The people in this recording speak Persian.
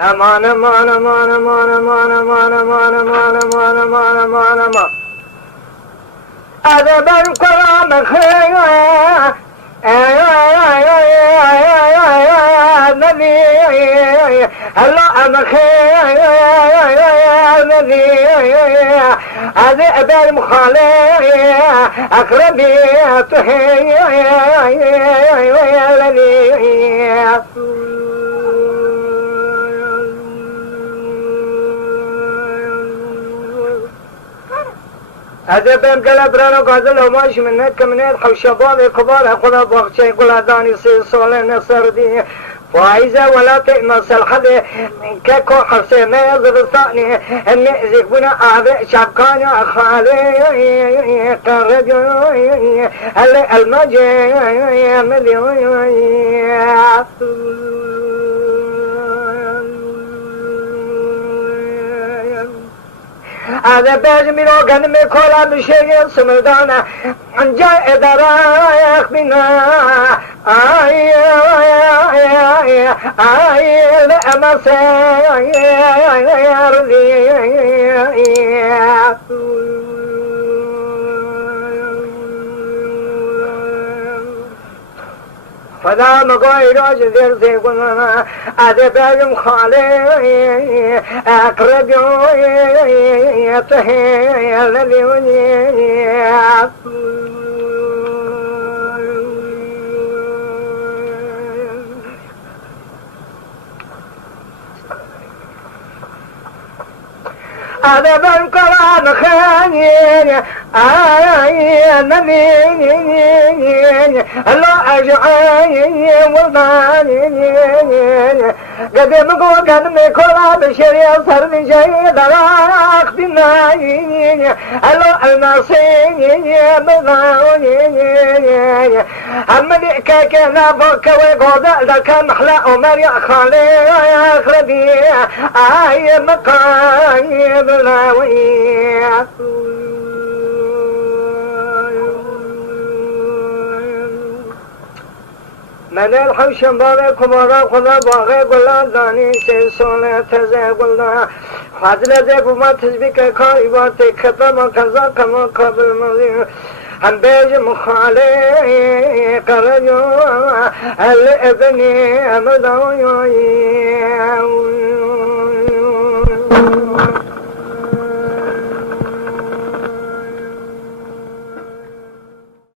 امان امان امان امان امان امان امان امان امان امان امان امان ادب القرآن خير نبي الله أم خير نبي ادب المخالف اقربي تهي هذا بهم قال برانا قازل وماش منك كمنات خوشبال كبار خلا بخشي قلا داني سي صول نصر دي فايزة ولا تئمس الحد كاكو حرسي ما يزرساني اني زيكونا اعبئ شعبكاني خالي قرجو هلي المجي هذا باج من وقن مكولا بشيء سمدانا جاء درايخ بنا لأما سير فدا مقوي روج ذير زيقنا أدي باجم خالي أقرب يتهي الذي وني هذا بالقرآن خير نبي الله أجعي والباني قدم قوقن مكولا بشري صر جاي دراخ بناي الله المصيني بضاوني أمني كاكنا بك وقوضع لك محلى عمر يا خالي أخربي آي مقاي بلاوي من الحوش بارك كبارا خدا باغي قلا داني سي سولة تزي قلا فضل زي بما تزبيك كايباتي ختم كذا كما قبل مزير هم بيج مخالي قرجو الابني امدو